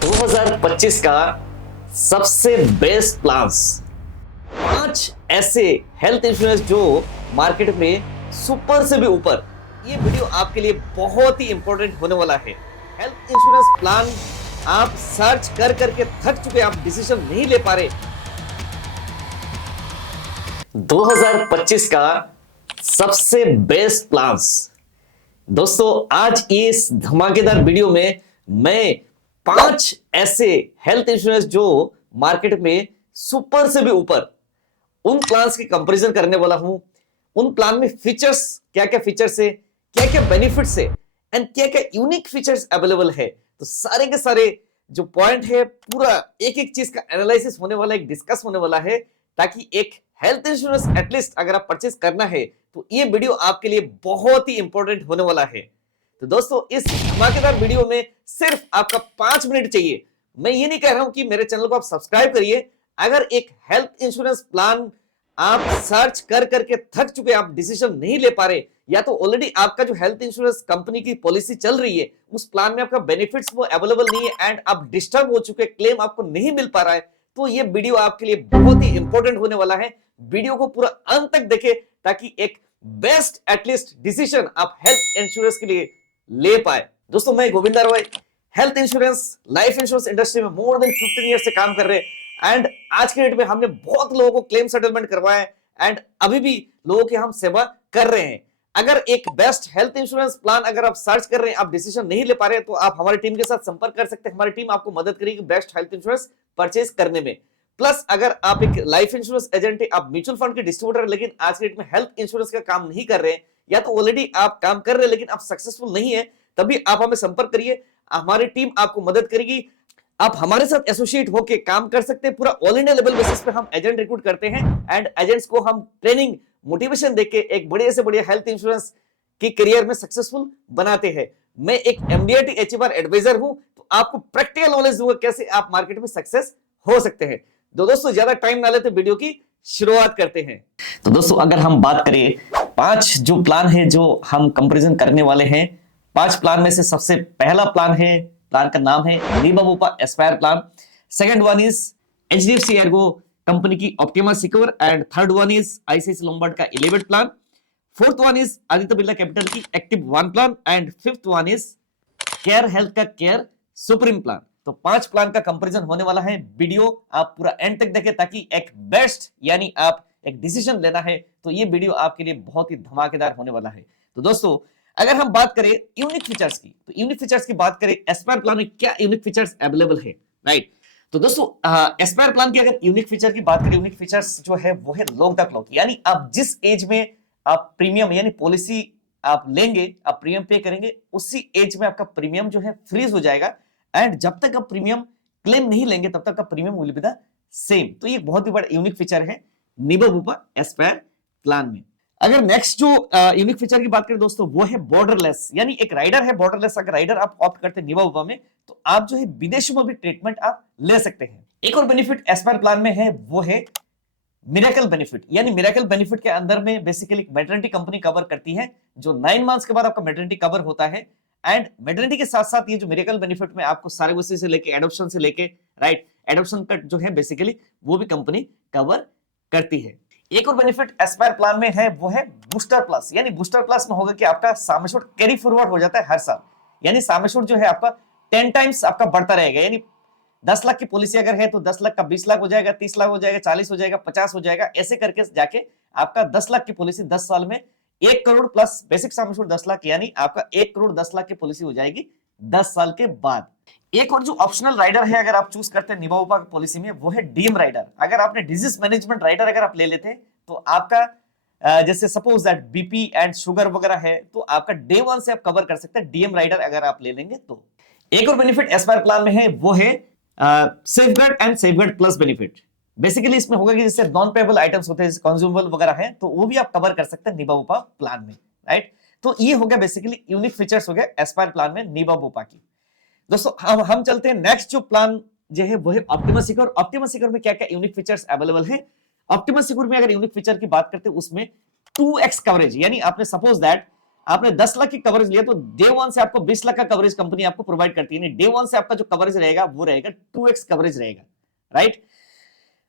2025 का सबसे best plans, 5 ऐसे हेल्थ इंश्योरेंस जो मार्केट में सुपर से भी ऊपर। ये वीडियो आपके लिए बहुत ही इंपॉर्टेंट होने वाला है। हेल्थ इंश्योरेंस प्लान आप सर्च कर करके थक चुके, आप डिसीजन नहीं ले पा रहे। 2025 का सबसे बेस्ट प्लान्स। दोस्तों, आज इस धमाकेदार वीडियो में मैं 5 ऐसे हेल्थ इंश्योरेंस जो मार्केट में सुपर से भी ऊपर, उन प्लान्स की कंपैरिजन करने वाला हूं। उन प्लान में फीचर्स, क्या क्या फीचर्स है, क्या क्या बेनिफिट्स है एंड क्या क्या यूनिक फीचर्स अवेलेबल है। तो सारे के सारे जो पॉइंट है, पूरा एक एक चीज का एनालिसिस होने वाला, एक डिस्कस होने वाला है, ताकि एक हेल्थ इंश्योरेंस एटलीस्ट अगर आप परचेज करना है तो ये वीडियो आपके लिए बहुत ही इंपॉर्टेंट होने वाला है। तो दोस्तों, इस धमाकेदार वीडियो में सिर्फ आपका 5 मिनट चाहिए। मैं ये नहीं कह रहा हूं कि मेरे चैनल को आप सब्सक्राइब करिए। अगर एक हेल्थ इंश्योरेंस प्लान आप सर्च कर करके थक चुके, आप डिसीजन नहीं ले पा रहे, या तो ऑलरेडी आपका जो हेल्थ इंश्योरेंस कंपनी की पॉलिसी चल रही है उस प्लान में आपका बेनिफिट्स वो अवेलेबल नहीं है एंड आप डिस्टर्ब हो चुके, क्लेम आपको नहीं मिल पा रहा है, तो ये वीडियो आपके लिए बहुत ही इंपॉर्टेंट होने वाला है। वीडियो को पूरा अंत तक देखें ताकि एक बेस्ट एटलीस्ट डिसीजन आप हेल्थ इंश्योरेंस के लिए ले पाए। दोस्तों, मैं Govinda Roy, health insurance, life insurance industry में मोर देन 15 ईयर से काम कर रहे हैं एंड आज के डेट में हमने बहुत लोगों को क्लेम सेटलमेंट करवाया है एंड अभी भी लोगों की हम सेवा कर रहे हैं। अगर एक बेस्ट हेल्थ इंश्योरेंस प्लान अगर आप सर्च कर रहे हैं, आप डिसीजन नहीं ले पा रहे, तो आप हमारी टीम के साथ संपर्क कर सकते हैं। हमारी टीम आपको मदद करेगी बेस्ट हेल्थ इंश्योरेंस परचेज करने में। प्लस अगर आप एक लाइफ इंश्योरेंस एजेंट है, आप म्यूचुअल फंड के डिस्ट्रीब्यूटर, लेकिन आज के डेट में हेल्थ इंश्योरेंस का काम नहीं कर रहे हैं, या तो ऑलरेडी आप काम कर रहे हैं लेकिन आप सक्सेसफुल नहीं है, तभी आप हमें संपर्क करिए। हमारी टीम आपको मदद करेगी। आप हमारे साथ एसोसिएट होकर काम कर सकते हैं। पूरा ऑल इंडिया लेवल बेसिस पे हम एजेंट रिक्रूट करते हैं एंड एजेंट्स को हम ट्रेनिंग, मोटिवेशन देके एक बड़े से बड़े हेल्थ इंश्योरेंस की करियर में सक्सेसफुल बनाते हैं। मैं एक एमडीआईटी एचएमआर एडवाइजर हूं, तो आपको प्रैक्टिकल नॉलेज दूंगा कैसे आप मार्केट में सक्सेस हो सकते हैं। तो दोस्तों, ज्यादा टाइम ना लेते, वीडियो की शुरुआत करते हैं। तो दोस्तों, अगर हम बात करें 5 जो प्लान है जो हम कंपैरिजन करने वाले हैं, 5 प्लान में से सबसे पहला प्लान है, प्लान का नाम है Niva Bupa aspire plan. Second one is HDFC ERGO company की optima secure and third one is ICICI Lombard का elevate plan. Fourth one is Aditya Birla capital की active one plan and fifth one is care health का care supreme plan. तो 5 plan का comparison होने वाला है। Video आप पूरा एंड तक देखें ताकि एक बेस्ट, यानी आप एक डिसीजन लेना है तो ये वीडियो आपके लिए बहुत ही धमाकेदार होने वाला है। तो दोस्तों, अगर हम बात करें यूनिक फीचर्स की, तो यूनिक फीचर्स की बात करें, एस्पायर प्लान में क्या यूनिक फीचर्स अवेलेबल है, राइट। तो दोस्तों, एस्पायर प्लान की अगर यूनिक फीचर की बात करें, यूनिक फीचर्स जो है वो है लॉक द क्लॉक, यानी आप जिस एज में आप प्रीमियम यानी पॉलिसी आप लेंगे, आप प्रीमियम पे करेंगे, उसी एज में आपका प्रीमियम जो है फ्रीज हो जाएगा एंड जब तक आप प्रीमियम क्लेम नहीं लेंगे तब तक का premium will be the same. तो ये बहुत ही बड़ा यूनिक फीचर है नीबा बुपा एस्पायर प्लान में। अगर नेक्स्ट जो यूनिक फीचर की बात करें दोस्तों, वो है बॉर्डरलेस, यानी एक राइडर है बॉर्डरलेस। अगर राइडर आप ऑप्ट करते हैं नीबा बुपा में, तो आप जो है विदेशों में भी ट्रीटमेंट आप ले सकते हैं। एक और बेनिफिट एस्पायर प्लान में है, वो है मिरेकल बेनिफिट, यानी मिरेकल बेनिफिट के अंदर में बेसिकली मेटरनिटी कंपनी कवर करती है, जो 9 मंथ्स के बाद आपका मेटरनिटी कवर होता है एंड मेटरनिटी के साथ साथ ये जो मिरेकल बेनिफिट में आपको सरेगेसी से लेके एडॉप्शन से लेके, राइट, एडॉप्शन का जो है बेसिकली वो भी कंपनी कवर करती है। एक और बेनिफिट एस्पायर प्लान में है, वो है बूस्टर प्लस, यानी बूस्टर प्लस में होगा कि आपका सम एश्योर्ड कैरी फॉरवर्ड हो जाता है हर साल, यानी सम एश्योर्ड जो है आपका 10 टाइम्स आपका बढ़ता रहेगा। यानी 10 लाख की पॉलिसी अगर है तो 10 लाख का 20 लाख हो जाएगा, 30 लाख हो जाएगा, 40 हो जाएगा, 50 हो जाएगा, ऐसे करके जाके आपका 10 लाख की पॉलिसी 10 साल में 1 crore plus basic sum assured 10 lakh, यानी आपका 1 करोड़ 10 लाख की पॉलिसी हो जाएगी 10 साल के बाद। एक और जो ऑप्शनल राइडर है अगर आप चूज करते हैं नीबा बुपा की पॉलिसी में, वो है डीएम राइडर। अगर आपने डिजीज मैनेजमेंट राइडर अगर आप ले लेते हैं तो आपका जैसे suppose that BP and sugar वगैरह है, तो आपका डे 1 से आप कवर कर सकते हैं डीएम राइडर अगर आप ले लेंगे तो। एक और बेनिफिट एस्पायर प्लान में है, वो है safeguard and safeguard plus benefit. Basically इसमें होगा कि जैसे नॉन पेएबल आइटम्स होते हैं, जैसे कंज्यूमेबल वगैरह है, तो वो भी आप कवर कर सकते हैं नीबा बुपा प्लान में, राइट। तो ये हो गया बेसिकली यूनिक फीचर्स हो गया एस्पायर प्लान में नीबा बुपा की। दोस्तों, हम चलते हैं नेक्स्ट जो प्लान जो है वो है ऑप्टिमा सिक्योर। ऑप्टिमा सिक्योर में क्या क्या यूनिक फीचर्स अवेलेबल है? ऑप्टिमा सिक्योर में अगर यूनिक फीचर की बात करते हैं, उसमें 2x कवरेज, यानी आपने सपोज दैट आपने 10 लाख की कवरेज लिया तो डे वन से आपको 20 लाख का कवरेज कंपनी आपको प्रोवाइड करती है। डे वन से आपका जो कवरेज रहेगा वो रहेगा 2x कवरेज रहेगा, राइट।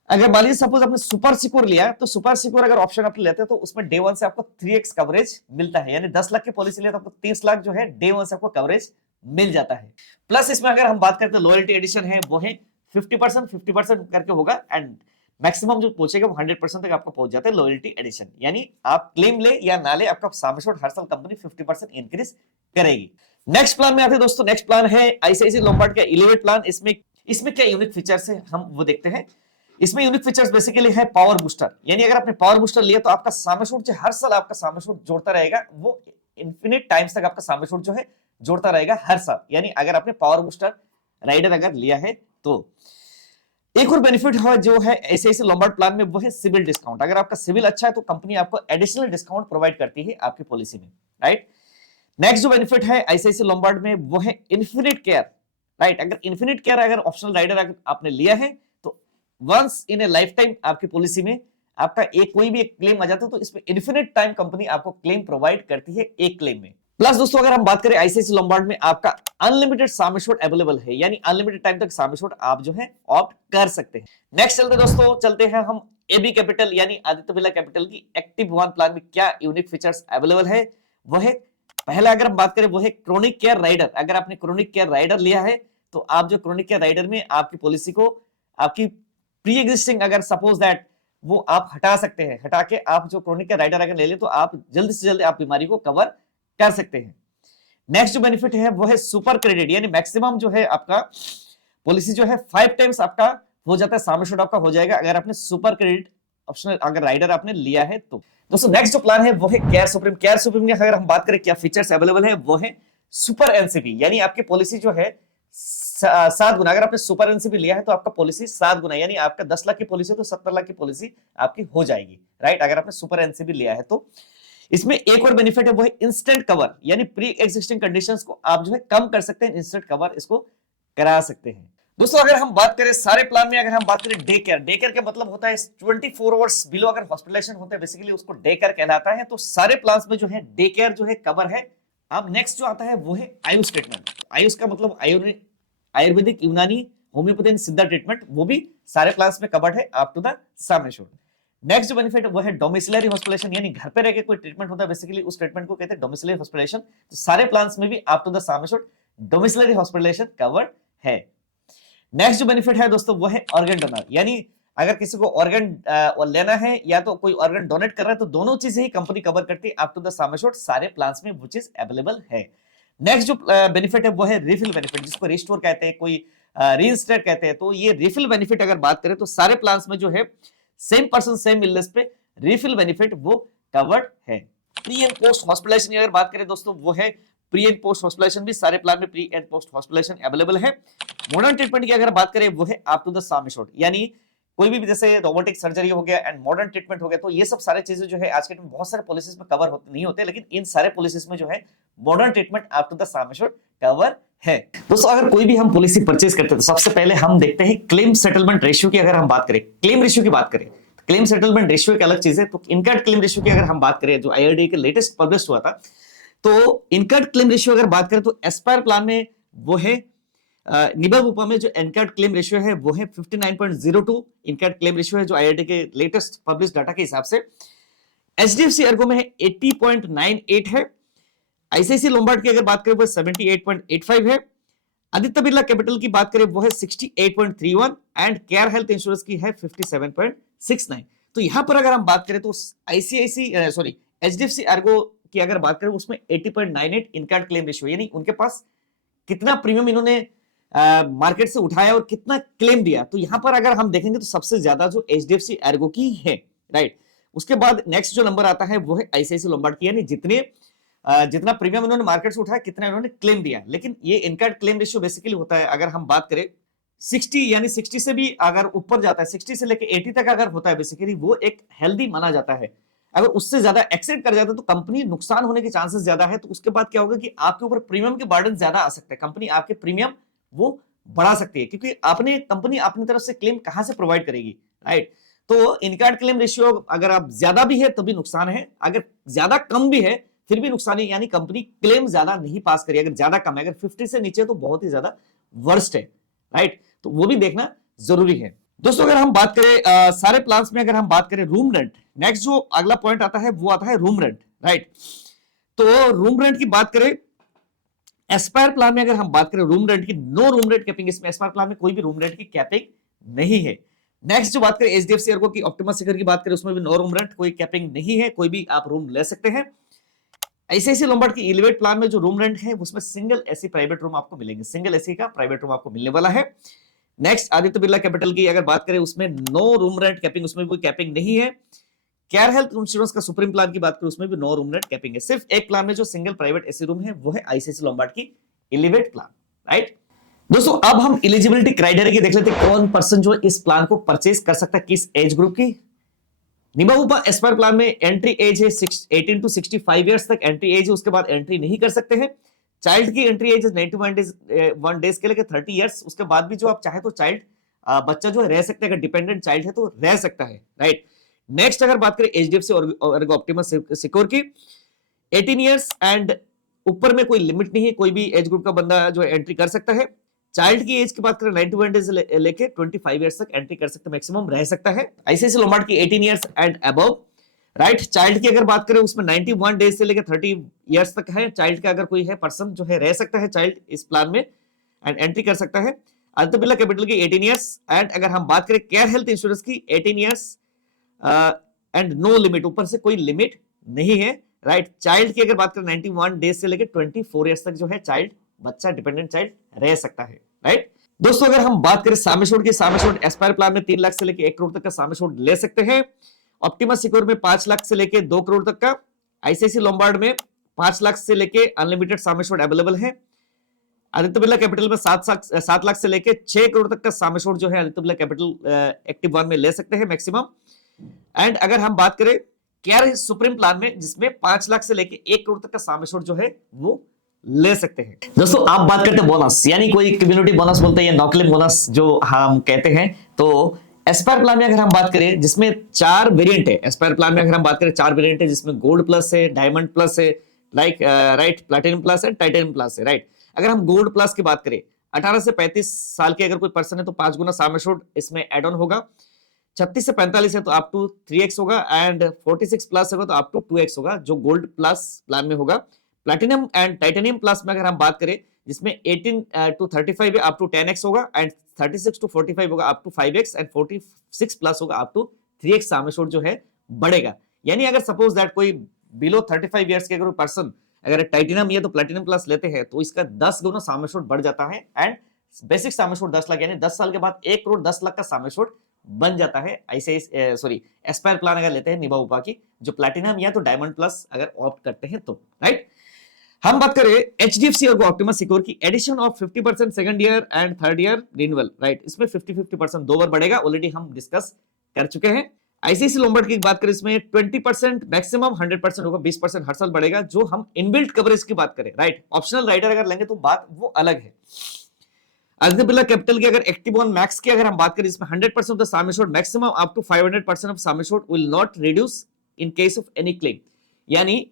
अगर मान लीजिए सपोज आपने सुपर सिक्योर लिया, तो सुपर सिक्योर अगर ऑप्शन आप लेते हैं तो उसमें डे वन से आपको 3x कवरेज मिलता है, यानी 10 लाख की पॉलिसी लिया तो आपको 30 लाख जो है डे वन से आपको कवरेज मिल जाता है। प्लस इसमें अगर हम बात करते हैं लॉयल्टी एडिशन है वो है 50% करके होगा, एंड मैक्सिमम जो पहुंचेगा वो 100% तक आपको पहुंच जाता है लॉयल्टी एडिशन, यानी आप क्लेम ले या ना ले आपका सम एश्योर्ड हर साल कंपनी 50% इंक्रीज करेगी। नेक्स्ट प्लान में आते हैं दोस्तों, नेक्स्ट प्लान है आईसीआईसीआई लोम्बार्ड का इलेवेट प्लान। इसमें क्या यूनिक फीचर्स है हम वो देखते हैं। इसमें यूनिक फीचर्स बेसिकली है पावर बूस्टर, यानी अगर आपने पावर बूस्टर लिया तो आपका सम एश्योर्ड जो हर साल आपका सम एश्योर्ड जोड़ता रहेगा, वो इनफिनिट टाइम्स तक आपका सम एश्योर्ड जो है जोड़ता रहेगा हर साल। यानी अगर आपने पावर बूस्टर राइडर अगर लिया है तो एक और बेनिफिट है जो है आईसीआईसीआई लोम्बार्ड प्लान में वो है सिविल डिस्काउंट। अगर आपका सिविल अच्छा है तो कंपनी आपको एडिशनल डिस्काउंट प्रोवाइड करती है आपकी पॉलिसी में, राइट। नेक्स्ट जो बेनिफिट है आईसीआईसीआई लोम्बार्ड में वो है इन्फिनिट केयर, राइट। अगर इन्फिनिट केयर अगर ऑप्शनल राइडर अगर आपने लिया है तो once in a life time आपकी पॉलिसी में आपका एक कोई भी एक क्लेम आ जाता है तो इसमें इन्फिनिट टाइम कंपनी आपको क्लेम प्रोवाइड करती है एक क्लेम में। प्लस दोस्तों अगर हम बात करें आईसीआईसीआई लोम्बार्ड में आपका अनलिमिटेड सम एश्योर्ड अवेलेबल है, यानी अनलिमिटेड टाइम तक सम एश्योर्ड आप जो है ऑप्ट कर सकते हैं। नेक्स्ट चलते हैं हम एबी कैपिटल यानी आदित्य बिरला कैपिटल की एक्टिव वन प्लान में क्या यूनिक फीचर्स अवेलेबल है वो है, पहला अगर हम बात करें वो है क्रोनिक केयर राइडर। अगर आपने क्रोनिक केयर राइडर लिया है तो आप जो क्रोनिक केयर राइडर में आपकी पॉलिसी को आपकी प्री एग्जिस्टिंग अगर सपोज दैट वो आप हटा सकते हैं, हटा के आप जो क्रोनिक केयर राइडर अगर ले ले तो आप जल्द से जल्द आप बीमारी को कवर कर सकते हैं। नेक्स्ट जो बेनिफिट है वो है सुपर क्रेडिट, यानी मैक्सिमम जो है आपका पॉलिसी जो है 5 टाइम्स आपका हो जाता है सम एश्योर्ड आपका हो जाएगा अगर आपने सुपर क्रेडिट ऑप्शनल अगर राइडर आपने लिया है तो। दोस्तों नेक्स्ट जो प्लान है वो है केयर सुप्रीम। केयर सुप्रीम में अगर हम बात करें क्या फीचर्स अवेलेबल है वो है सुपर एनसीपी, यानी आपकी पॉलिसी जो है 7 गुना, अगर आपने सुपर एनसीपी लिया है तो आपका पॉलिसी 7 गुना, यानी आपका 10 लाख की पॉलिसी तो 70 लाख की पॉलिसी आपकी हो जाएगी, राइट। अगर आपने सुपर एनसीपी लिया है तो इसमें एक और बेनिफिट है वो है इंस्टेंट कवर, यानी प्री एग्जिस्टिंग कंडीशंस को आप जो है कम कर सकते हैं, इंस्टेंट कवर इसको करा सकते हैं। दोस्तों अगर हम बात करें सारे प्लान में अगर हम बात करें डे केयर का मतलब होता है 24 आवर्स बिलो अगर हॉस्पिटलाइजेशन होता है बेसिकली उसको डे केयर कहलाता है। तो सारे प्लान्स में जो है डे केयर जो है कवर है। अब नेक्स्ट जो आता है वो है आयुष ट्रीटमेंट। आयुष का मतलब आयुर्वेदिक, यूनानी, होम्योपैथी, सिद्धा ट्रीटमेंट, वो भी सारे प्लान्स में कवर्ड है up to the sum assured. Next जो बेनिफिट वो है डोमिसिलरी हॉस्पिटलाइजेशन, यानी घर पे रह के कोई ट्रीटमेंट होता है बेसिकली उस ट्रीटमेंट को कहते हैं डोमिसिलरी हॉस्पिटलाइजेशन। तो सारे प्लान्स में भी up to the sum assured domiciliary hospitalisation covered है। नेक्स्ट जो बेनिफिट है दोस्तों वो है ऑर्गन डोनर, यानी अगर किसी को ऑर्गन लेना है या तो कोई ऑर्गन डोनेट कर रहा है तो दोनों चीजें ही कंपनी कवर करती है up to the sum assured सारे प्लान्स में वो चीज अवेलेबल है। नेक्स्ट जो बेनिफिट है वो है रिफिल बेनिफिट, जिसको रिस्टोर कहते हैं, कोई रीइंस्टेट कहते हैं। तो ये रिफिल बेनिफिट अगर बात करें तो सारे प्लान्स में जो है सेम पर्सन सेम इलनेस पे रिफिल बेनिफिट वो कवर्ड है। प्री एंड पोस्ट हॉस्पिटलाइजेशन की अगर बात करें दोस्तों वो है प्री एंड पोस्ट हॉस्पिटलाइजेशन भी सारे प्लान में pre and post hospitalisation available है। मॉडर्न ट्रीटमेंट की अगर बात करें वो है up to the sum assured, यानी कोई भी जैसे रोबोटिक सर्जरी हो गया एंड मॉडर्न ट्रीटमेंट हो गया, तो ये सब सारे चीजें जो है आज के टाइम में बहुत सारे पॉलिसीज में कवर होते नहीं होते, लेकिन इन सारे पॉलिसीज में जो है modern treatment up to the sum assured cover है। दोस्तों अगर कोई भी हम पॉलिसी परचेज करते हैं तो सबसे पहले हम देखते हैं क्लेम सेटलमेंट रेशियो की। अगर हम बात करें क्लेम रेशियो की बात करें, क्लेम सेटलमेंट रेशियो एक अलग चीज है। तो इनकर्ड क्लेम रेशियो की अगर हम बात करें जो आईआरडीए के लेटेस्ट पब्लिश हुआ था, तो इनकर्ड क्लेम रेशियो अगर बात करें तो एस्पायर प्लान में वो है निबा बुपा में जो इनकर्ड क्लेम रेशियो है वो है 59.02 इनकर्ड क्लेम रेशियो है जो आईआरडीए के लेटेस्ट पब्लिश डाटा के हिसाब से। एचडीएफसी अर्गो में है 80.98 है। आईसीआईसीआई लोम्बार्ड की अगर बात करें वो 78.85 है। आदित्य बिरला कैपिटल की बात करें वो है 68.31 एंड केयर हेल्थ इंश्योरेंस की है 57.69। तो यहां पर अगर हम बात करें तो आईसीआईसीआई एचडीएफसी अर्गो की अगर बात करें उसमें 80.98 इनकर्ड क्लेम रेशियो, यानी उनके पास कितना प्रीमियम इन्होंने मार्केट से उठाया और कितना क्लेम दिया। तो यहां पर अगर हम देखेंगे तो सबसे ज्यादा जो एचडीएफसी अर्गो की है, राइट। उसके बाद नेक्स्ट जो नंबर आता है वो है आईसीआईसीआई लोम्बार्ड की, यानी जितना प्रीमियम इन्होंने मार्केट से उठाया कितना इन्होंने क्लेम दिया। लेकिन ये इनकर्ड क्लेम रेशियो बेसिकली होता है अगर हम बात करें 60, यानी 60 से भी अगर ऊपर जाता है, 60 से लेकर 80 तक अगर होता है बेसिकली वो एक हेल्दी माना जाता है। अगर उससे ज्यादा एक्सेड कर जाता है तो कंपनी नुकसान होने के चांसेस ज्यादा है। तो उसके बाद क्या होगा कि आपके ऊपर प्रीमियम के बर्डन ज्यादा आ सकते हैं, कंपनी आपके प्रीमियम वो बढ़ा सकती है, क्योंकि कंपनी अपनी तरफ से क्लेम कहां से प्रोवाइड करेगी, राइट। तो इनकर्ड क्लेम रेशियो अगर आप ज्यादा भी है तो भी नुकसान है, अगर ज्यादा कम भी है फिर भी नुकसान है, यानी कंपनी क्लेम ज्यादा नहीं पास करी। अगर ज्यादा कम है, अगर 50 से नीचे तो बहुत ही ज्यादा वर्स्ट है, राइट। तो वो भी देखना जरूरी है दोस्तों। अगर हम बात करें सारे प्लान्स में, अगर हम बात करें रूम रेंट, नेक्स्ट जो अगला पॉइंट आता है वो आता है रूम रेंट, राइट। तो रूम रेंट की बात करें एस्पायर प्लान में, अगर हम बात करें रूम रेंट की, नो रूम रेंट कैपिंग, इसमें एस्पायर प्लान में कोई भी रूम रेंट की कैपिंग नहीं है। नेक्स्ट जो बात करें एचडीएफसी अर्गो की ऑप्टिमा सिक्योर की बात करें, उसमें भी नो रूम रेंट, कोई कैपिंग नहीं है, कोई भी आप रूम ले सकते हैं। आईसीआईसी लोम्बार्ड की एलिवेट प्लान में जो रूम रेंट है उसमें सिंगल एसी प्राइवेट रूम आपको मिलेंगे, सिंगल एसी का प्राइवेट रूम आपको मिलने वाला है। नेक्स्ट आदित्य बिरला कैपिटल की अगर बात करें, उसमें नो रूम रेंट कैपिंग, उसमें कोई कैपिंग नहीं है। केयर हेल्थ इंश्योरेंस का सुप्रीम प्लान की बात करें, उसमें भी नो रूम रेंट कैपिंग है। सिर्फ एक प्लान में जो सिंगल प्राइवेट एसी रूम है वो है आईसीआईसी लोम्बार्ड की एलिवेट प्लान, राइट। दोस्तों अब हम एलिजिबिलिटी क्राइटेरिया की देख लेते हैं, कौन पर्सन जो इस प्लान को परचेज कर सकता है, किस एज ग्रुप की। निबाउपा एस्पायर प्लान में एंट्री एज है 18 टू 65 इयर्स तक एंट्री एज है, उसके बाद एंट्री नहीं कर सकते हैं। चाइल्ड की एंट्री एज 91 डेज के लेकर 30 इयर्स, उसके बाद भी जो आप चाहे तो चाइल्ड बच्चा जो है रह सकता है, अगर डिपेंडेंट चाइल्ड है तो रह सकता है, राइट। नेक्स्ट अगर बात करें एचडीएफसी और ऑप्टिमा सिक्योर की, 18 इयर्स एंड ऊपर में कोई लिमिट नहीं है, कोई भी एज ग्रुप का बंदा जो है एंट्री कर सकता है। चाइल्ड की एज की बात करें 91 डेज लेके 25 इयर्स तक एंट्री कर सकते हैं, मैक्सिमम रह सकता है। आईसीआईसी लोम्बार्ड की 18 years and above, right. Child की अगर बात करें उसमें 91 डेज से लेकर 30 इयर्स तक है, चाइल्ड का अगर कोई है पर्सन जो है रह सकता है चाइल्ड इस प्लान में एंड एंट्री कर सकता है। आदित्य बिरला कैपिटल की 18 इयर्स एंड अगर हम बात करें केयर हेल्थ इंश्योरेंस की 18 इयर्स एंड नो लिमिट, ऊपर से कोई लिमिट नहीं है, राइट। चाइल्ड की अगर बात करें 91 डेज से लेकर 24 इयर्स तक जो है चाइल्ड बच्चा डिपेंडेंट चाइल्ड रह सकता है, राइट। दोस्तों अगर हम बात करें साम एश्योर्ड की, साम एश्योर्ड एस्पायर प्लान में 3 लाख से लेकर 1 करोड़ तक का साम एश्योर्ड ले सकते हैं। ऑप्टिमा सिक्योर में 5 लाख से लेकर 2 करोड़ तक का, आईसीआईसी लोम्बार्ड में 5 लाख से लेकर अनलिमिटेड साम एश्योर्ड अवेलेबल है। आदित्य बिरला कैपिटल में 7 लाख से लेकर 6 करोड़ तक का साम एश्योर्ड जो है Aditya Birla capital active one में ले सकते हैं मैक्सिमम। एंड अगर हम बात करें केयर सुप्रीम प्लान में, जिसमें 5 लाख से लेकर 1 करोड़ तक का साम एश्योर्ड जो है वो ले सकते हैं। दोस्तों आप बात करते हैं बोनस, यानी कोई कम्युनिटी बोनस बोलते हैं या नॉकलिन बोनस जो हम कहते हैं। तो एस्पायर प्लान में अगर हम बात करें, जिसमें 4 वेरिएंट है, एस्पायर प्लान में अगर हम बात करें 4 वेरिएंट है, जिसमें गोल्ड प्लस है, डायमंड प्लस है, लाइक राइट, प्लैटिनम प्लस है, टाइटेनियम प्लस है, राइट। अगर हम गोल्ड प्लस की बात करें, 18 से 35 साल के अगर कोई पर्सन है तो 5 गुना साम एश्योर्ड इसमें एड ऑन होगा। 36 से 45 है तो अप टू 3x होगा एंड 46 प्लस होगा तो अप टू 2x होगा, जो गोल्ड प्लस प्लान में होगा। प्लैटिनम एंड टाइटेनियम प्लस में अगर हम बात करें, जिसमें 18 टू 35 है अप टू 10x होगा एंड 36 टू 45 होगा up to 5x and 46 plus होगा up to 3x sum assured जो है बढ़ेगा। यानी अगर सपोज दैट कोई बिलो 35 इयर्स के अगर पर्सन अगर टाइटेनियम या तो प्लैटिनम प्लस लेते हैं तो इसका 10 गुना साम एश्योर्ड बढ़ जाता है एंड बेसिक साम एश्योर्ड 10 लाख, यानी 10 साल के बाद 1 करोड़ 10 लाख का साम एश्योर्ड बन जाता है। ऐसे सॉरी एस्पायर प्लान अगर लेते हैं निबाउपा की, जो प्लैटिनम या तो डायमंड प्लस अगर ऑप्ट करते हैं तो, राइट। हम बात करें एचडीएफसी और ऑप्टिमा सिक्योर की, addition of 50% second year and third year renewal, right. इसमें 50% 2 बार बढ़ेगा, ऑलरेडी हम डिस्कस कर चुके हैं। आईसीआईसी लोम्बार्ड की बात करें, इसमें 20% मैक्सिमम 100% होगा, 20% हर साल बढ़ेगा, जो हम इनबिल्ट कवरेज की बात करें, राइट। ऑप्शनल राइडर अगर लेंगे तो बात वो अलग है। आदित्य बिरला कैपिटल की अगर एक्टिव ऑन मैक्स की अगर हम बात करें, इसमें 100% of the sum assured maximum up to 500% of sum assured will not reduce in case of any claim. यानी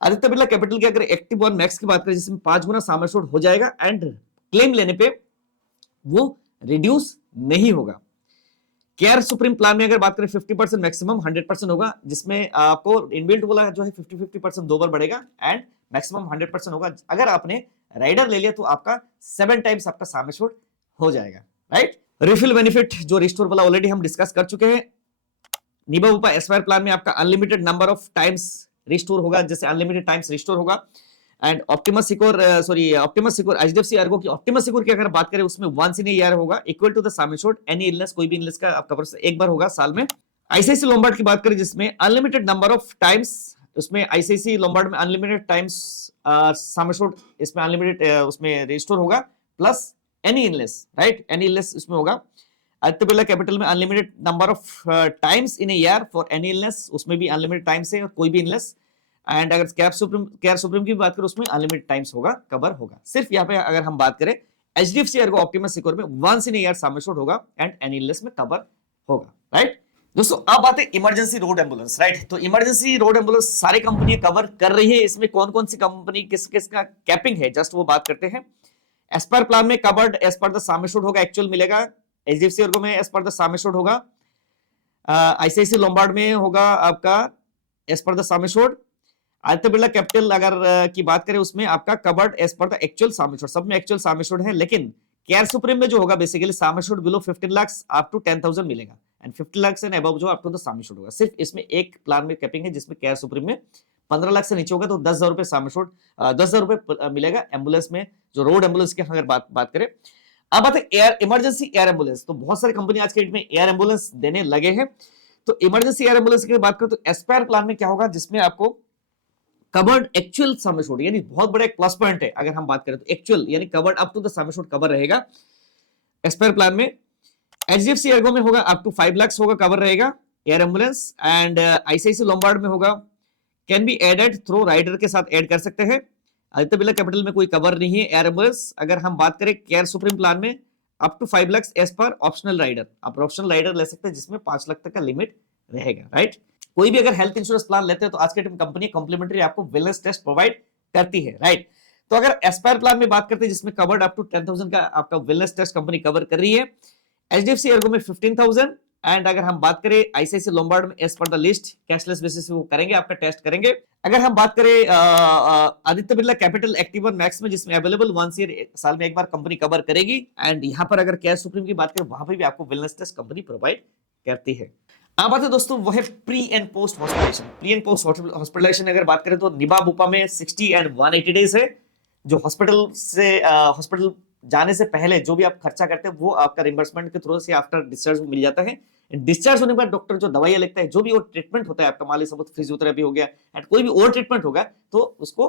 आदित्य बिरला कैपिटल की अगर एक्टिव ऑन मैक्स की बात करें, जिसमें 5 गुना सम एश्योर्ड हो जाएगा एंड क्लेम लेने पे वो रिड्यूस नहीं होगा। केयर सुप्रीम प्लान में अगर बात करें 50% मैक्सिमम 100% होगा, जिसमें आपको इनबिल्ट वाला जो है 50% 2 बार बढ़ेगा एंड मैक्सिमम 100% होगा। अगर आपने राइडर ले लिया तो आपका 7 टाइम्स आपका सम एश्योर्ड हो जाएगा, राइट। रिफिल बेनिफिट जो रिस्टोर वाला ऑलरेडी हम डिस्कस कर चुके हैं। निबाउपा एस्पायर प्लान में आपका unlimited number of times restore होगा, जैसे अनलिमिटेड टाइम्स रिस्टोर होगा। And Optima Secure HDFC Ergo की ऑप्टिमा सिक्योर की अगर बात करें, उसमें वंस इन ए ईयर होगा, equal to the sum assured, any illness, कोई भी इलनेस का आपका एक बार होगा साल में। आईसीआईसी लोम्बार्ड की बात करें, जिसमें अनलिमिटेड नंबर ऑफ टाइम्स, उसमें आईसीआईसी लोम्बार्ड में अनलिमिटेड टाइम्स सम एश्योर्ड इसमें अनलिमिटेड उसमें रिस्टोर होगा, plus any illness, right, any illness इसमें होगा। आदित्य बिरला कैपिटल में unlimited number of times in a year for any illness, उसमें भी अनलिमिटेड टाइम्स है और कोई भी इलनेस। एंड अगर केयर सुप्रीम की बात करें, उसमें अनलिमिटेड टाइम्स होगा, कवर होगा। सिर्फ यहाँ पे अगर हम बात करें एचडीएफसी अर्गो ऑप्टिमा सिक्योर में once in a year sum assured होगा एंड एनी इलनेस में कवर होगा, राइट। दोस्तों अब बात है इमरजेंसी रोड एम्बुलेंस, राइट। तो इमरजेंसी रोड एम्बुलेंस सारी कंपनी कवर कर रही है। इसमें कौन कौन सी कंपनी किस किस का कैपिंग है, जस्ट वो बात करते हैं। एज पर प्लान में कवर्ड एज पर द सम एश्योर्ड होगा, एक्चुअल मिलेगा। एचडीएफसी अर्गो में एज पर द सम एश्योर्ड होगा। आईसीआईसी लोम्बार्ड में होगा आपका एज पर the sum assured. Aditya Birla Capital अगर की बात करें उसमें आपका कवर्ड एज पर द एक्चुअल सम एश्योर्ड, सब में एक्चुअल सम एश्योर्ड है। लेकिन केयर सुप्रीम में जो होगा basically sum assured below 15 lakh up to 10,000 मिलेगा, एंड 50 लाख एंड अबव जो up to the sum assured होगा। सिर्फ इसमें एक प्लान में कैपिंग है जिसमें केयर सुप्रीम में 15 लाख से नीचे होगा तो 10,000 रुपए सम एश्योर्ड, 10,000 रुपए मिलेगा एम्बुलेंस में, जो रोड एम्बुलेंस की अगर बात करें। अब बात है एयर इमरजेंसी एयर एम्बुलेंस। तो बहुत सारी कंपनी आज के डेट में एयर एम्बुलेंस देने लगे हैं। तो इमरजेंसी एयर एम्बुलेंस की बात करें तो एस्पायर प्लान में क्या होगा, जिसमें आपको कवर्ड एक्चुअल सम एश्योर्ड, यानी बहुत बड़ा एक प्लस पॉइंट है अगर हम बात करें तो एक्चुअल यानी covered up to the sum assured cover रहेगा एस्पायर प्लान में। एचडीएफसी एर्गो में होगा अप टू 5 लाख होगा कवर रहेगा air ambulance. And ICICI Lombard में होगा can be added through rider के साथ ऐड कर सकते हैं। आदित्य बिरला कैपिटल में कोई कवर नहीं है एयर एम्बुलेंस। अगर हम बात करें केयर सुप्रीम प्लान में अप टू 5 लाख एज पर ऑप्शनल राइडर, आप ऑप्शनल राइडर ले सकते हैं जिसमें 5 लाख तक का लिमिट रहेगा, राइट। कोई भी अगर हेल्थ इंश्योरेंस प्लान लेते हैं तो आज के टाइम कंपनी कॉम्प्लीमेंट्री आपको वेलनेस टेस्ट प्रोवाइड करती है, राइट। तो अगर एस्पायर प्लान में बात करते हैं जिसमें कवर्ड अप टू 10,000 का आपका वेलनेस टेस्ट कंपनी कवर कर रही है। एचडीएफसी एर्गो में 15,000। एंड अगर हम बात करें आईसीआईसी लोम्बार्ड में एज पर द लिस्ट कैशलेस बेसिस पे वो करेंगे, आपका टेस्ट करेंगे। अगर हम बात करें Aditya Birla capital active one max में जिसमें अवेलेबल 1 ईयर साल में एक बार कंपनी कवर करेगी। एंड यहां पर अगर केयर सुप्रीम की बात करें वहां पर भी आपको वेलनेस टेस्ट कंपनी प्रोवाइड करती है। अब बात है दोस्तों वो है pre and post hospitalization. Pre and post hospitalization अगर बात करें तो निबा बुपा में 60 एंड 180 डेज है। जो हॉस्पिटल जाने से पहले जो भी आप खर्चा करते हैं वो आपका रिम्बर्समेंट के थ्रू से आफ्टर डिस्चार्ज मिल जाता है। डिस्चार्ज होने के बाद डॉक्टर जो दवाइयां लिखता है, जो भी वो ट्रीटमेंट होता है आपका, मान लीजिए सब फिजियोथेरेपी हो गया एंड कोई भी और ट्रीटमेंट होगा तो उसको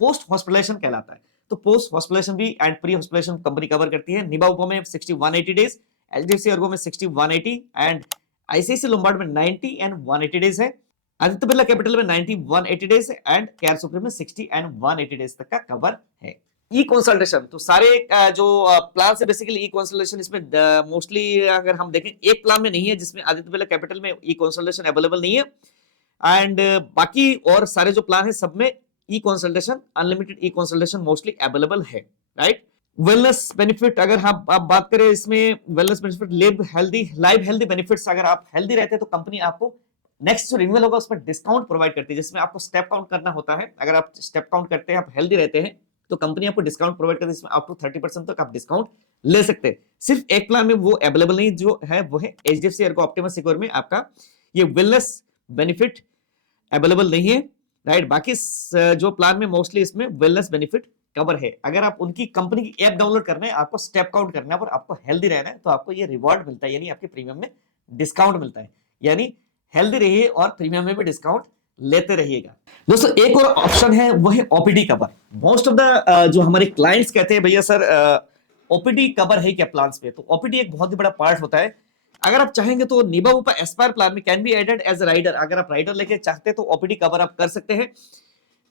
पोस्ट हॉस्पिटलाइजेशन कहलाता है। तो पोस्ट हॉस्पिटलाइजेशन भी and pre hospitalization company cover करती है। निबा उपा में 60 180 डेज, एचडीएफसी एर्गो में 60 180 एंड आईसीआईसी लोम्बार्ड में 90 एंड 180 डेज है। आदित्य बिरला कैपिटल में 90 180 डेज एंड केयर सुप्रीम में 60 एंड 180 डेज तक का कवर है। ई कंसल्टेशन तो सारे जो प्लान है बेसिकली ई कंसल्टेशन इसमें मोस्टली अगर हम देखें एक प्लान में नहीं है जिसमें आदित्य बिरला कैपिटल में ई कंसल्टेशन अवेलेबल नहीं है। एंड बाकी और सारे जो प्लान है सब में e consultation unlimited e consultation mostly available है, राइट। वेलनेस बेनिफिट अगर हम आप बात करें इसमें wellness benefit live healthy benefits, अगर आप हेल्दी रहते हैं तो कंपनी आपको नेक्स्ट जो रिन्यूअल होगा उसमें डिस्काउंट प्रोवाइड करती है, जिसमें आपको स्टेप काउंट करना होता है। अगर आप स्टेप काउंट करते हैं, आप हेल्दी रहते हैं तो कंपनी आपको डिस्काउंट प्रोवाइड करती है, इसमें अप टू 30% तक आप डिस्काउंट ले सकते हैं। सिर्फ एक प्लान में वो अवेलेबल नहीं जो है वो है एचडीएफसी एर्गो ऑप्टिमस सिक्योर में आपका ये वेलनेस बेनिफिट अवेलेबल नहीं है, राइट। बाकी जो प्लान में मोस्टली इसमें वेलनेस बेनिफिट कवर है। अगर आप उनकी कंपनी की ऐप डाउनलोड करना है, आपको स्टेप काउंट करना है और आपको हेल्दी रहना है तो आपको ये रिवॉर्ड मिलता है, यानी आपके प्रीमियम में डिस्काउंट मिलता है। यानी हेल्दी रहिए और प्रीमियम में भी डिस्काउंट लेते रहिएगा। दोस्तों एक और ऑप्शन है वो है OPD cover. Most of the जो हमारे क्लाइंट्स कहते हैं भैया सर ओपीडी कवर है क्या प्लान्स पे, तो ओपीडी एक बहुत ही बड़ा पार्ट होता है। अगर आप चाहेंगे तो निबा उपा एस्पायर प्लान में can be added as a rider. अगर आप राइडर लेके चाहते हैं तो ओपीडी कवर आप कर सकते हैं।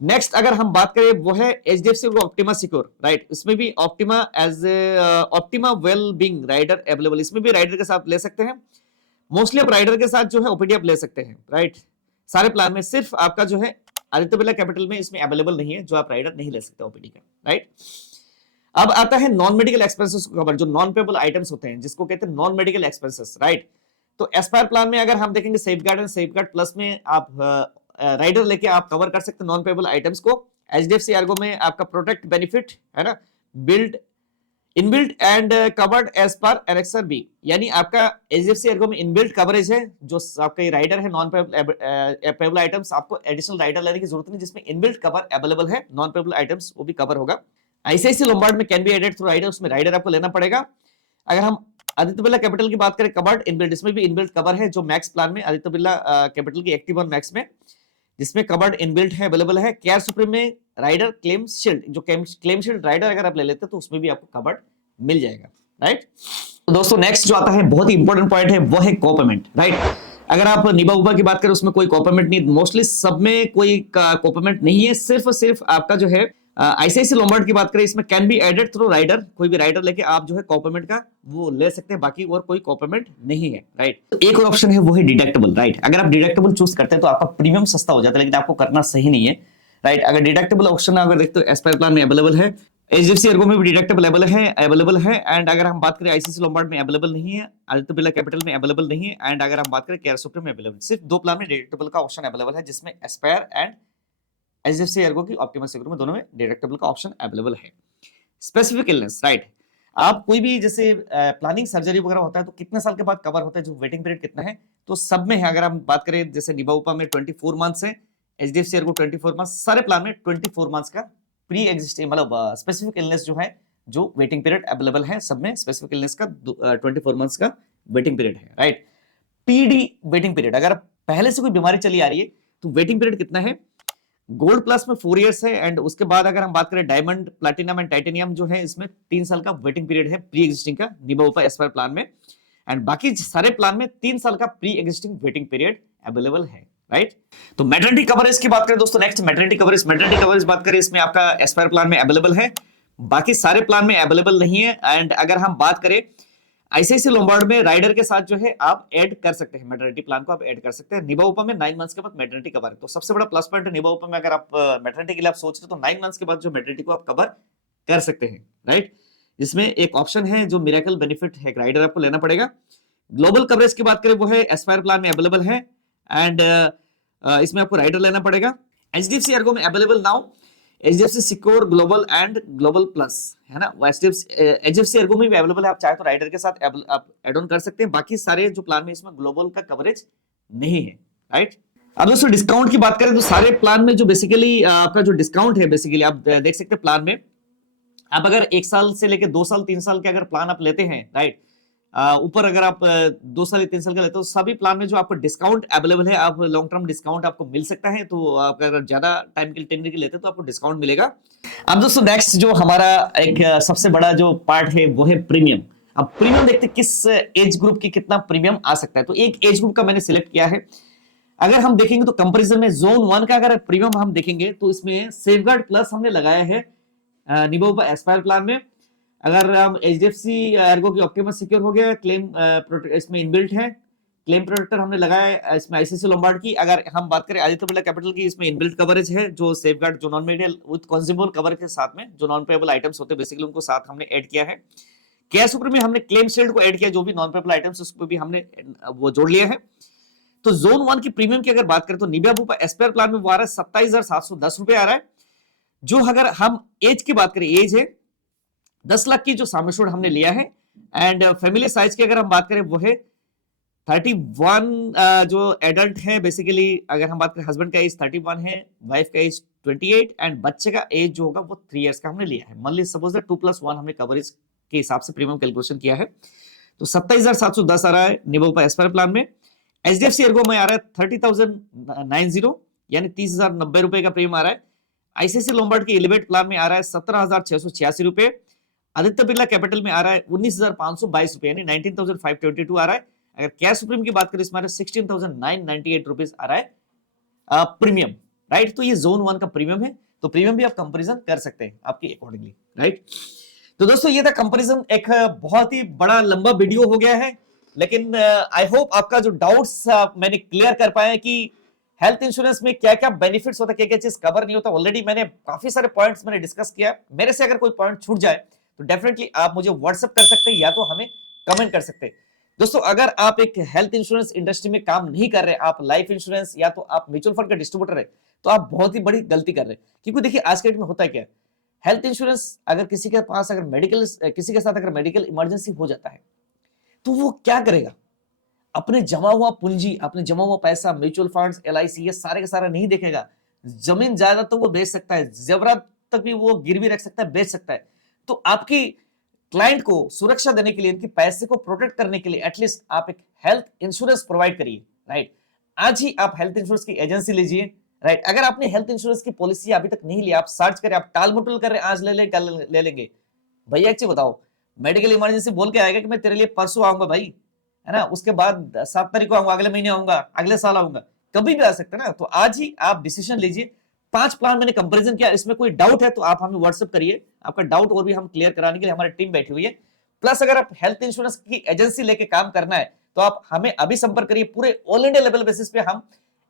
नेक्स्ट अगर हम बात करें वो है एचडीएफसी ऑप्टिमा सिक्योर, राइट। इसमें भी optima as optima well being rider available, इसमें भी राइडर के साथ ले सकते हैं। मोस्टली आप राइडर के साथ जो है ओपीडी आप ले सकते हैं, राइट। सारे प्लान में सिर्फ आपका जो है आदित्य बिरला कैपिटल में इसमें अवेलेबल नहीं है, जो आप राइडर नहीं ले सकते ओपीडी का, राइट। अब आता है नॉन मेडिकल एक्सपेंसेस कवर, जो नॉन पेबल आइटम्स होते हैं जिसको कहते हैं नॉन मेडिकल एक्सपेंसेस, राइट। तो एस्पायर प्लान में अगर हम देखेंगे सेफगार्ड एंड सेफगार्ड प्लस में आप राइडर लेके आप कवर कर सकते हैं नॉन पेबल आइटम्स को। एचडीएफसी एर्गो में आपका प्रोटेक्ट बेनिफिट है ना, build inbuilt and covered as पर एनेक्सर बी, यानी आपका एचडीएफसी एर्गो में इनबिल्ट कवरेज है। जो आपका ये राइडर है नॉन पेबल आइटम्स, आपको एडिशनल राइडर लेने की जरूरत नहीं, जिसमें इनबिल्ट कवर अवेलेबल है। नॉन पेबल आइटम्स वो भी कवर होगा। आईसीआईसी लोम्बार्ड में can be added through rider, उसमें राइडर आपको लेना पड़ेगा। अगर हम आदित्य बिरला कैपिटल की बात करें कवर्ड इनबिल्ट, इसमें भी इनबिल्ट कवर है जो मैक्स प्लान में आदित्य बिरला कैपिटल की एक्टिव वन मैक्स में, जिसमें कवर्ड इनबिल्ट है अवेलेबल है। केयर सुप्रीम में राइडर क्लेम शील्ड, जो क्लेम शील्ड राइडर अगर आप ले लेते हैं तो उसमें भी आपको कवर्ड मिल जाएगा, राइट। तो दोस्तों नेक्स्ट जो आता है बहुत ही इंपॉर्टेंट पॉइंट है वो है कोपेमेंट, राइट। अगर आप निबा उपा की बात करें उसमें कोई कोपेमेंट नहीं, मोस्टली सब में कोई कोपेमेंट नहीं है। सिर्फ आपका जो है आईसीआईसी लोम्बार्ड की बात करें, इसमें can be added through rider, कोई भी राइडर लेके आप जो है कॉपेमेंट का वो ले सकते हैं, बाकी और कोई कॉपेमेंट नहीं है, राइट। तो एक और ऑप्शन है वो है डिडक्टेबल, राइट। अगर आप डिडक्टेबल चूज करते हैं तो आपका प्रीमियम सस्ता हो जाता है, लेकिन आपको करना सही नहीं है, राइट। अगर डिडक्टेबल ऑप्शन अगर देखते हो एस्पायर प्लान में अवेलेबल है, एचडीएफसी एर्गो में भी डिडक्टेबल अवेलेबल है। एंड अगर हम बात करें आईसीआईसी लोम्बार्ड में अवेलेबल नहीं है, आदित्य बिरला कैपिटल में अवेलेबल नहीं है। एंड अगर हम बात करें केयर सुप्रीम में अवेलेबल, सिर्फ 2 प्लान में डिडक्टेबल का ऑप्शन अवेलेबल है, जिसमें एस्पायर एंड एचडीएफसी एर्गो की ऑप्टिमस एग्रो में दोनों में डिडक्टेबल का ऑप्शन अवेलेबल है। Specific illness, right. आप कोई भी जैसे प्लानिंग सर्जरी वगैरह होता है तो कितने साल के बाद कवर होता है, जो वेटिंग पीरियड कितना है, तो सब में है। अगर हम बात करें जैसे निबाउपा में 24 मंथ्स है, एचडीएफसी एर्गो 24 मंथ्स, सारे प्लान में 24 मंथ्स का प्री एग्जिस्टिंग मतलब स्पेसिफिक इलनेस जो है, जो वेटिंग पीरियड अवेलेबल है, सब में स्पेसिफिक इलनेस का 24 मंथ्स का वेटिंग पीरियड है, राइट। पीडी वेटिंग पीरियड, अगर पहले से कोई बीमारी चली आ रही है तो वेटिंग पीरियड कितना है, गोल्ड प्लस में 4 इयर्स है। एंड उसके बाद अगर हम बात करें डायमंड, प्लैटिनम एंड टाइटेनियम जो है, इसमें 3 साल का वेटिंग पीरियड है प्री एग्जिस्टिंग का निबाउपा एस्पायर प्लान में। एंड बाकी सारे प्लान में 3 साल का pre existing waiting period available है, राइट। तो मैटरनिटी कवरेज की बात करें दोस्तों, नेक्स्ट मैटरनिटी कवरेज बात करें, इसमें आपका एस्पायर प्लान में अवेलेबल है, बाकी सारे प्लान में अवेलेबल नहीं है। एंड अगर हम बात करें आईसीआईसी लोम्बार्ड में राइडर के साथ जो है आप ऐड कर सकते हैं, मैटरनिटी प्लान को आप ऐड कर सकते हैं। निबाउपा में 9 मंथ्स के बाद मैटरनिटी कवर है, तो सबसे बड़ा प्लस पॉइंट है निबाउपा में, अगर आप मैटरनिटी के लिए आप सोच रहे हो तो 9 मंथ्स के बाद जो मैटरनिटी को आप कवर कर सकते हैं, राइट। इसमें एक ऑप्शन है जो मिरेकल बेनिफिट है, राइडर आपको लेना पड़ेगा। ग्लोबल कवरेज की बात करें वो है एस्पायर प्लान में अवेलेबल है। एंड इसमें आपको राइडर लेना पड़ेगा। एचडीएफसी एर्गो में available now HDFC secure global and global plus, है ना। एचडीएफसी एर्गो में भी अवेलेबल है, आप चाहे तो राइडर के साथ आप ऐड ऑन कर सकते हैं। बाकी सारे जो प्लान में इसमें ग्लोबल का कवरेज नहीं है, राइट। अब दोस्तों डिस्काउंट की बात करें तो सारे प्लान में जो बेसिकली आपका जो डिस्काउंट है, बेसिकली आप देख सकते हैं प्लान में, आप अगर 1 साल से लेकर 2 साल 3 साल के अगर प्लान आप लेते हैं, राइट, ऊपर अगर आप 2 साल या 3 साल का लेते हो, सभी प्लान में जो आपको डिस्काउंट अवेलेबल है, आप लॉन्ग टर्म डिस्काउंट आपको मिल सकता है। तो आप अगर ज्यादा टाइम के लिए टेंडर के लेते हैं तो आपको डिस्काउंट मिलेगा। अब दोस्तों नेक्स्ट जो हमारा एक सबसे बड़ा जो पार्ट है वो है प्रीमियम। अब प्रीमियम देखते हैं किस एज ग्रुप की कितना प्रीमियम आ सकता है। तो एक एज ग्रुप का मैंने सिलेक्ट किया है। अगर हम देखेंगे तो कंपैरिजन में जोन 1 का अगर प्रीमियम हम देखेंगे तो इसमें सेफगार्ड प्लस हमने लगाया है निबाउपा एस्पायर प्लान में। अगर हम एचडीएफसी एर्गो की ऑप्टिमस सिक्योर हो गया, क्लेम इसमें इनबिल्ट है, क्लेम प्रोटेक्टर हमने लगाया इसमें आईसीआईसी लोम्बार्ड की। अगर हम बात करें आदित्य बिरला कैपिटल की, इसमें इनबिल्ट कवरेज है जो सेफगार्ड, जो non medical with consumable cover के साथ में जो नॉन पेएबल आइटम्स होते हैं बेसिकली उनको साथ हमने ऐड किया है। केयर सुप्रीम में हमने क्लेम शील्ड को ऐड किया, जो भी नॉन पेएबल आइटम्स उसको भी हमने वो जोड़ लिया है। तो जोन 1 की प्रीमियम की अगर बात करें तो निबाउपा एस्पायर प्लान में वो आ रहा है 27,710 रुपए आ रहा है। जो अगर हम एज की बात करें, एज है 10 लाख की जो सामेश्वर हमने लिया है। एंड फैमिली साइज की अगर हम बात करें वो है 31 जो एडल्ट है बेसिकली। अगर हम बात करें हस्बैंड का एज 31 है, वाइफ का एज 28 एंड बच्चे का एज जो होगा वो 3 इयर्स का हमने लिया है। मान लीजिए सपोज 2+1 हमने कवरेज के हिसाब से प्रीमियम कैलकुलेशन किया है। तो 27,710 आ रहा है निबाउपा एस्पायर प्लान में। एचडीएफसी एर्गो में आ रहा है 30,090 यानी 30,090 रुपए का प्रीमियम आ रहा है। आईसीआईसी लोम्बार्ड के एलिवेट प्लान में आ रहा है 17,686 रुपए। आदित्य बिरला कैपिटल में आ रहा है 19,522 रुपए यानी 19,522 आ रहा है। अगर कैश सुप्रीम की बात करें इसमें 16,998 रुपीज आ रहा है प्रीमियम, राइट। तो ये जोन 1 का प्रीमियम है, तो प्रीमियम भी आप कंपैरिजन कर सकते हैं आपके अकॉर्डिंगली, राइट। तो दोस्तों ये था कंपैरिजन। एक बहुत ही बड़ा लंबा वीडियो हो गया है, लेकिन आई होप आपका जो डाउट्स मैंने क्लियर कर पाया कि हेल्थ इंश्योरेंस में क्या क्या बेनिफिट्स होता है, क्या क्या चीज कवर नहीं होता। ऑलरेडी मैंने काफी सारे पॉइंट्स मैंने डिस्कस किया। मेरे से अगर कोई पॉइंट छूट जाए तो डेफिनेटली आप मुझे व्हाट्सएप कर सकते हैं या तो हमें कमेंट कर सकते हैं। दोस्तों अगर आप एक हेल्थ इंश्योरेंस इंडस्ट्री में काम नहीं कर रहे, आप लाइफ इंश्योरेंस या तो आप म्यूचुअल फंड का डिस्ट्रीब्यूटर है, तो आप बहुत ही बड़ी गलती कर रहे हैं। क्योंकि देखिए आज के डेट में होता है क्या, हेल्थ इंश्योरेंस अगर किसी के पास अगर मेडिकल, किसी के साथ अगर मेडिकल इमरजेंसी हो जाता है तो वो क्या करेगा, अपने जमा हुआ पूंजी, अपने जमा हुआ पैसा, म्यूचुअल फंड्स, एलआईसी, ये सारे का सारा नहीं देखेगा। जमीन जायदाद तो वो बेच सकता है, जेवरात तक भी वो गिरवी रख सकता है, बेच सकता है। तो आपकी क्लाइंट को सुरक्षा देने के लिए, इनके पैसे को प्रोटेक्ट करने के लिए एटलीस्ट आप एक हेल्थ इंश्योरेंस प्रोवाइड करिए, राइट। आज ही आप हेल्थ इंश्योरेंस की एजेंसी लीजिए, राइट। अगर आपने हेल्थ इंश्योरेंस की पॉलिसी अभी तक नहीं लिया, आप सर्च करें, आप टाल मटोल कर रहे, आज ले ले कल ले लेंगे, भैया एक चीज बताओ, मेडिकल इमरजेंसी बोल के आएगा कि मैं तेरे लिए परसों आऊंगा भाई, है ना, उसके बाद 7 तारीख को आऊंगा, अगले महीने आऊंगा, अगले साल आऊंगा, कभी भी आ सकता है ना। तो आज ही आप डिसीजन लीजिए, 5 प्लान मैंने कंपैरिजन किया, इसमें कोई डाउट है तो आप हमें व्हाट्सएप करिए, आपका डाउट और भी हम क्लियर कराने के लिए हमारी टीम बैठी हुई है। प्लस अगर आप हेल्थ इंश्योरेंस की एजेंसी लेके काम करना है तो आप हमें अभी संपर्क करिए। पूरे ऑल इंडिया लेवल बेसिस पे हम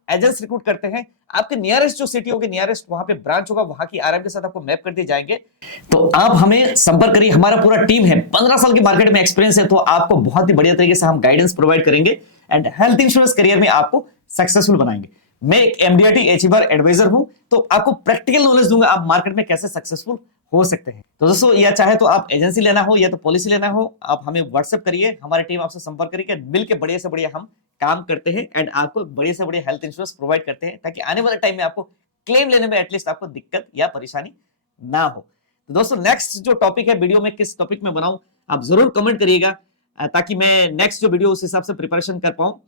एजेंट्स रिक्रूट करते हैं। आपके नियरेस्ट जो सिटी होगी, नियरेस्ट वहां पे ब्रांच होगा, वहां की आरएम के साथ आपको मैप कर दिए जाएंगे। तो आप हमें संपर्क करिए, हमारा पूरा टीम है, 15 साल की मार्केट में एक्सपीरियंस है, तो आपको बहुत ही बढ़िया तरीके से हम गाइडेंस प्रोवाइड करेंगे एंड हेल्थ इंश्योरेंस करियर में आपको सक्सेसफुल बनाएंगे। मैं एक एमडीआरटी अचीवर एडवाइजर हूं, तो आपको प्रैक्टिकल नॉलेज दूंगा आप मार्केट में कैसे सक्सेसफुल हो सकते हैं। तो दोस्तों, या चाहे तो आप एजेंसी लेना हो या तो पॉलिसी लेना हो, आप हमें व्हाट्सएप करिए, हमारी टीम आपसे संपर्क करेगी, मिलकर बढ़िया से बढ़िया हम काम करते हैं एंड आपको बढ़िया से बढ़िया हेल्थ इंश्योरेंस प्रोवाइड करते हैं, ताकि आने वाले टाइम में आपको क्लेम लेने में एटलीस्ट आपको दिक्कत या परेशानी ना हो। तो दोस्तों, नेक्स्ट जो टॉपिक है वीडियो में किस टॉपिक में बनाऊं, आप जरूर कमेंट करिएगा, ताकि मैं नेक्स्ट जो वीडियो उस हिसाब से प्रिपरेशन कर पाऊं।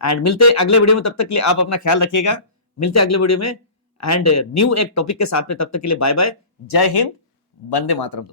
एंड मिलते हैं अगले वीडियो में, तब तक के लिए आप अपना ख्याल रखिएगा। मिलते हैं अगले वीडियो में एंड न्यू एक टॉपिक के साथ में, तब तक के लिए बाय बाय, जय हिंद, वंदे मातरम।